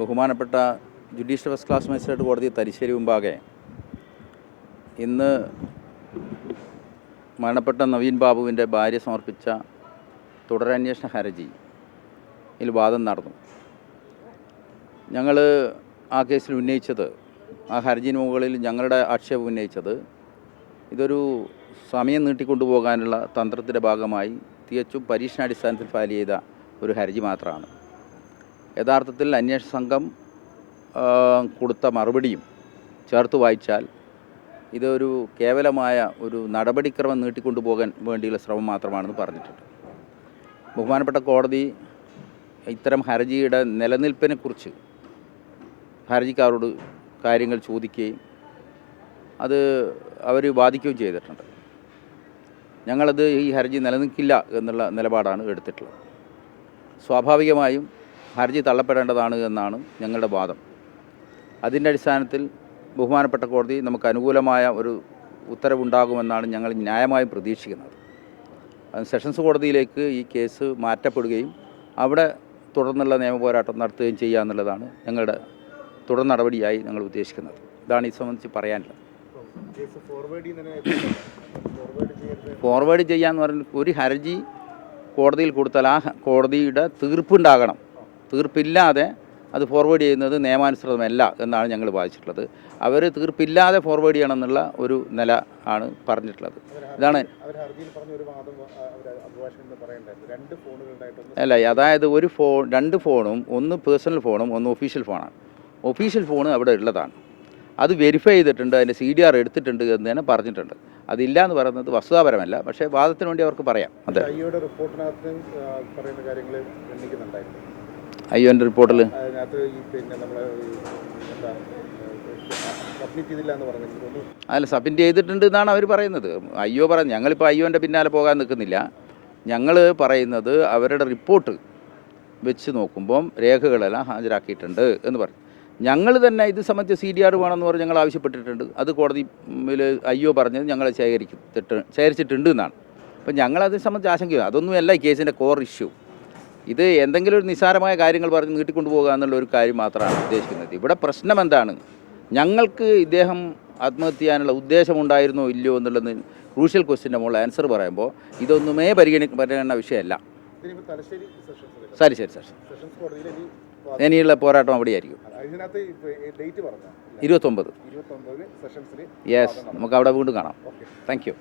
ബഹുമാനപ്പെട്ട judicial first class magistrate കോടതി തരിശ്ശേരി മുമ്പാകെ ഇന്ന് മരണപ്പെട്ട നവീൻ ബാബുവിന്റെ ഭാര്യ സമർപ്പിച്ച തുടരന്വേഷണ ഹർജി ഇതിൽ വാദം നടന്നു. ഞങ്ങൾ ആ കേസിൽ ഉന്നയിച്ചത് ആ ഹർജിന് മുകളിൽ ഞങ്ങളുടെ ആക്ഷേപം ഉന്നയിച്ചത് ഇതൊരു സമയം നീട്ടിക്കൊണ്ടുപോകാനുള്ള തന്ത്രത്തിന്റെ ഭാഗമായി തികച്ചും പരീക്ഷണാടിസ്ഥാനത്തിൽ ഫയൽ ചെയ്ത ഒരു ഹർജി മാത്രമാണ്. യഥാർത്ഥത്തിൽ അന്വേഷണ സംഘം കൊടുത്ത മറുപടിയും ചേർത്ത് വായിച്ചാൽ ഇതൊരു കേവലമായ ഒരു നടപടിക്രമം നീട്ടിക്കൊണ്ടുപോകാൻ വേണ്ടിയുള്ള ശ്രമം മാത്രമാണെന്ന് പറഞ്ഞിട്ടുണ്ട്. ബഹുമാനപ്പെട്ട കോടതി ഇത്തരം ഹർജിയുടെ നിലനിൽപ്പിനെക്കുറിച്ച് ഹർജിക്കാരോട് കാര്യങ്ങൾ ചോദിക്കുകയും അത് അവർ വാദിക്കുകയും ചെയ്തിട്ടുണ്ട്. ഞങ്ങളത് ഈ ഹർജി നിലനിൽക്കില്ല എന്നുള്ള നിലപാടാണ് എടുത്തിട്ടുള്ളത്. സ്വാഭാവികമായും ഹർജി തള്ളപ്പെടേണ്ടതാണ് എന്നാണ് ഞങ്ങളുടെ വാദം. അതിന്റെ അടിസ്ഥാനത്തിൽ ബഹുമാനപ്പെട്ട കോടതി നമുക്ക് അനുകൂലമായ ഒരു ഉത്തരവുണ്ടാകുമെന്നാണ് ഞങ്ങൾ ന്യായമായും പ്രതീക്ഷിക്കുന്നത്. സെഷൻസ് കോടതിയിലേക്ക് ഈ കേസ് മാറ്റപ്പെടുകയും അവിടെ തുടർന്നുള്ള നിയമപോരാട്ടം നടത്തുകയും ചെയ്യുക എന്നുള്ളതാണ് ഞങ്ങളുടെ തുടർ നടപടിയായി ഞങ്ങൾ ഉദ്ദേശിക്കുന്നത്. ഇതാണ് ഈ സംബന്ധിച്ച് പറയാനുള്ളത്. ഫോർവേഡ് ചെയ്യാന്ന് പറഞ്ഞാൽ ഒരു ഹർജി കോടതിയിൽ കൊടുത്താൽ ആ കോടതിയുടെ തീർപ്പുണ്ടാകണം. തീർപ്പില്ലാതെ അത് ഫോർവേഡ് ചെയ്യുന്നത് നിയമാനുസൃതമല്ല എന്നാണ് ഞങ്ങൾ വായിച്ചിട്ടുള്ളത്. അവർ തീർപ്പില്ലാതെ ഫോർവേഡ് ചെയ്യണം എന്നുള്ള ഒരു നില ആണ് പറഞ്ഞിട്ടുള്ളത്. ഇതാണ് അല്ല അതായത് ഒരു ഫോൺ രണ്ട് ഫോണും ഒന്ന് പേഴ്സണൽ ഫോണും ഒന്ന് ഒഫീഷ്യൽ ഫോണാണ്. ഒഫീഷ്യൽ ഫോൺ അവിടെ ഉള്ളതാണ്. അത് വെരിഫൈ ചെയ്തിട്ടുണ്ട് അതിന്റെ സി ഡി ആർ എടുത്തിട്ടുണ്ട് എന്ന് തന്നെ പറഞ്ഞിട്ടുണ്ട്. അതില്ല എന്ന് പറയുന്നത് വസ്തുതാപരമല്ല പക്ഷേ വാദത്തിന് വേണ്ടി അവർക്ക് പറയാം. അതെ. റിപ്പോർട്ടിനകത്ത് പറയുന്ന അയ്യോന്റെ റിപ്പോർട്ടിൽ അല്ല സബ്മിറ്റ് ചെയ്തിട്ടുണ്ട് എന്നാണ് അവർ പറയുന്നത്. അയ്യോ പറഞ്ഞു ഞങ്ങളിപ്പോൾ അയ്യോന്റെ പിന്നാലെ പോകാൻ നിൽക്കുന്നില്ല. ഞങ്ങൾ പറയുന്നത് അവരുടെ റിപ്പോർട്ട് വെച്ച് നോക്കുമ്പം രേഖകളെല്ലാം ഹാജരാക്കിയിട്ടുണ്ട് എന്ന് പറഞ്ഞു ഞങ്ങൾ തന്നെ ഇത് സംബന്ധിച്ച് സി ഡി ആർ വേണമെന്ന് പറഞ്ഞ് ഞങ്ങൾ ആവശ്യപ്പെട്ടിട്ടുണ്ട്. അത് കോടതിയിൽ അയ്യോ പറഞ്ഞത് ഞങ്ങൾ ശേഖരിച്ചിട്ട് ശേഖരിച്ചിട്ടുണ്ട് എന്നാണ്. അപ്പം ഞങ്ങളത് സംബന്ധിച്ച് ആശങ്കയോ അതൊന്നുമല്ല ഈ കേസിന്റെ കോർ ഇഷ്യൂ ഇത് എന്തെങ്കിലും ഒരു നിസ്സാരമായ കാര്യങ്ങൾ പറഞ്ഞ് നീട്ടിക്കൊണ്ടുപോകുക എന്നുള്ള ഒരു കാര്യം മാത്രമാണ് ഉദ്ദേശിക്കുന്നത്. ഇവിടെ പ്രശ്നം എന്താണ്? ഞങ്ങൾക്ക് ഇദ്ദേഹം ആത്മഹത്യ ചെയ്യാനുള്ള ഉദ്ദേശമുണ്ടായിരുന്നോ ഇല്ലയോ എന്നുള്ളത് ക്രൂഷ്യൽ ക്വസ്റ്റിന്റെ മുകളിൽ ആൻസർ പറയുമ്പോൾ ഇതൊന്നുമേ പരിഗണി പരിഗണന വിഷയമല്ല. ശരി ശരി സാർ ഇനിയുള്ള പോരാട്ടം അവിടെയായിരിക്കും. ഇരുപത്തൊമ്പത്. യെസ് നമുക്ക് അവിടെ വീണ്ടും കാണാം. Thank you